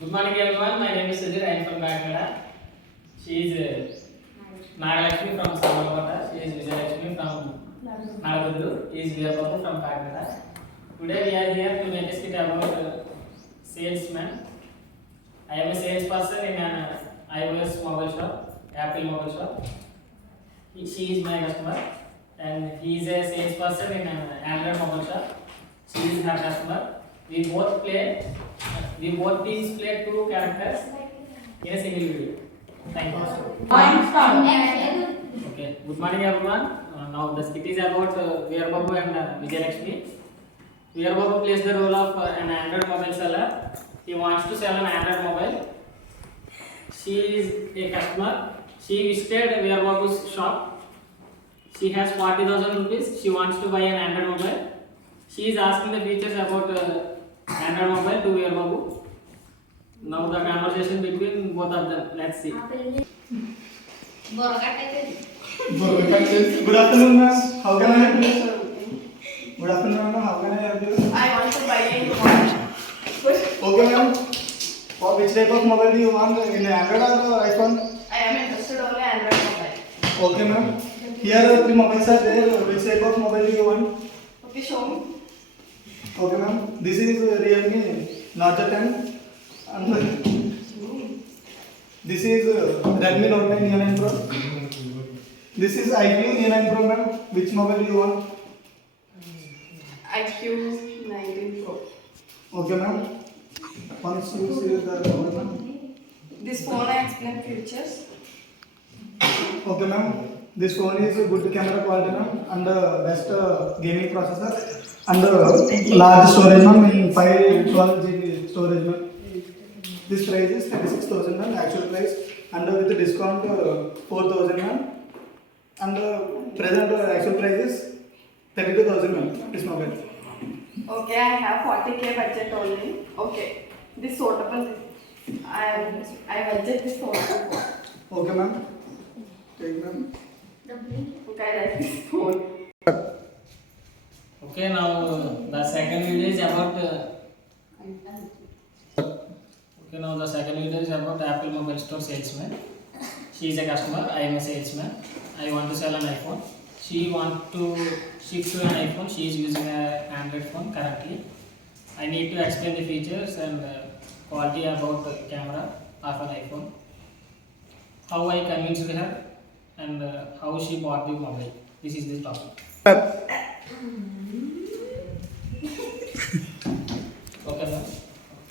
Good morning everyone. My name is Sudhir. I am from Kakinada. She is Nagalakshmi from Samalkota. She is Vijayalakshmi from Nagadudu. He is Veerbabu from Kakinada. Today we are here to make a skit about salesman. I am a salesperson in an iOS mobile shop, Apple mobile shop. She is my customer, and he is a salesperson in an Android mobile shop. She is her customer. We both teams play two characters in a single video. Thank you. Okay. Good morning, everyone. Now the skit is about Veerbabu and Vijayalakshmi. Veerbabu plays the role of an Android mobile seller. He wants to sell an Android mobile. She is a customer. She visited Veerbabu's shop. She has 40,000 rupees. She wants to buy an Android mobile. She is asking the features about Android mobile to Veerbabu. Now the conversation between both of them. Let's see. Good afternoon, ma'am. How can I help you? Good afternoon, ma'am. How can I help you? I want to buy a mobile. Okay, ma'am. For which type of mobile do you want? In Android or iPhone? I am interested only Android mobile. Okay, ma'am. Here three mobiles are there. Which type of mobile do you want? Okay, show me. Okay, ma'am. This is Realme Note 10. And this is Redmi Note 9 E9 Pro. This is iQOO E9 Pro, ma'am. Which mobile do you want? iQOO 19 Pro. Okay, ma'am. Once you see the mobile, ma'am. This phone I explain features. Okay, ma'am. This phone is a good camera quality, ma'am, and best gaming processor, and large storage, ma'am, in 512 GB storage, ma'am. This price is 36,000, ma'am, actual price, and with the discount 4,000, ma'am, and present actual price is 32,000, ma'am. This mobile. Okay, I have 40k budget only. Okay, this suitable. I budget this phone. Okay, ma'am. Take, ma'am. Okay, I like this phone. Okay, now the second video is about. Okay, now the second video is about Apple Mobile Store salesman. She is a customer. I am a salesman. I want to sell an iPhone. She want to shift to an iPhone. She is using an Android phone currently. I need to explain the features and quality about the camera of an iPhone. How I convinced her and how she bought the mobile. This is the topic. Okay, ma'am.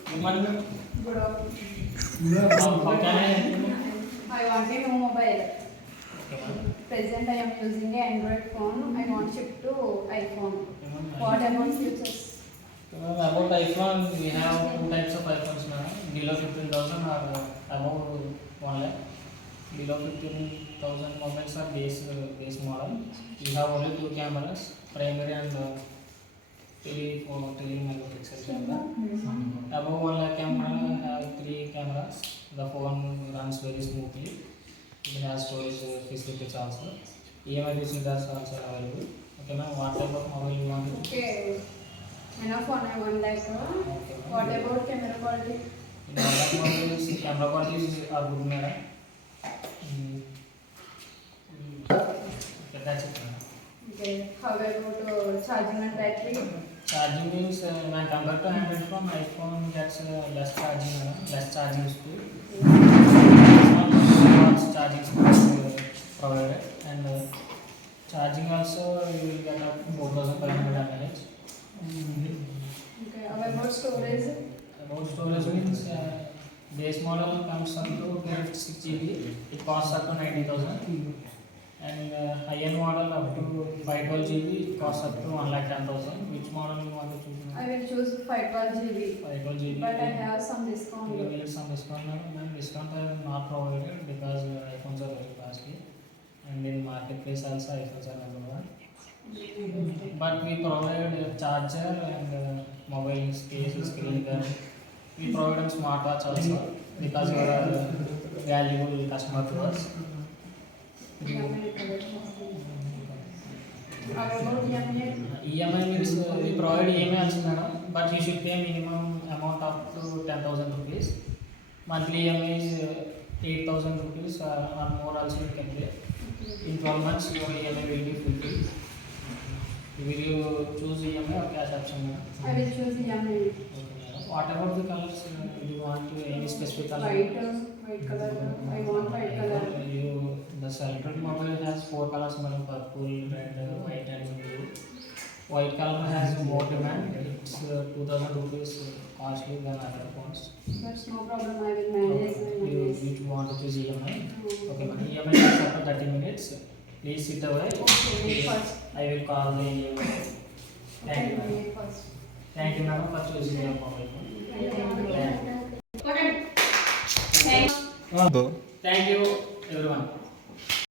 Good morning, ma'am. Good afternoon. How can I help you, ma'am? I want a new mobile. Okay, ma'am. Present I am using an Android phone. I want shift to iPhone. Okay, ma'am. What about features? About iPhone, we have two types of iPhones now. Below 15,000 or above 1 lakh. Below 15,000 mobiles are base model. We have only two cameras, primary and tele megapixel camera. Above 1 lakh camera have three cameras. The phone runs very smoothly. It has storage facilities also. EMI facilities also available. Okay, ma'am. What type of mobile you want? Okay. Enough phone I want like. Okay, ma'am. What about camera quality? In all of mobiles, camera qualities are good, madam. Okay, that's it, madam. Okay. How about charging and battery? Charging means when compared to Android phone, iPhone gets less charging, madam. Less charging speed. Not charging speed provided, and charging also you will get up 4,500 mAh. Okay. How about storage? About storage means base model comes up to 256 GB. It costs up to 90,000. And high-end model up to 512 GB. It costs up to 1,10,000. Which model you want to choose? I will choose 512 GB. 512 GB. But I have some discount. You need some discount now. Ma'am, discount are not provided because iPhones are very costly. And in marketplace also iPhones are number one. But we provide a charger and mobile case, screen guard. We provide a smartwatch also because you are a valuable customer to us. How about EMI? EMI means we provide EMI also, madam, but you should pay minimum amount up to 10,000 rupees. Monthly EMI is 8,000 rupees or more also you can pay. In 12 months your EMI will be fulfilled. Will you choose EMI or cash option? I will choose EMI. Okay, madam. What about the colors? Do you want to any specific color? White color. I want white color. The Celebrity mobile has 4 colors, madam: purple, red, white, and blue. White color has more demand. It's 2,000 rupees costly than other phones. That's no problem. I will manage my You money. want to choose EMI? Mm. Okay, madam. EMI is after 30 minutes. Please sit away. Okay, first. I will call the EMI. Thank you, madam. Okay, first. Thank you, madam, for choosing your mobile phone. Thank you. Thank you, everyone.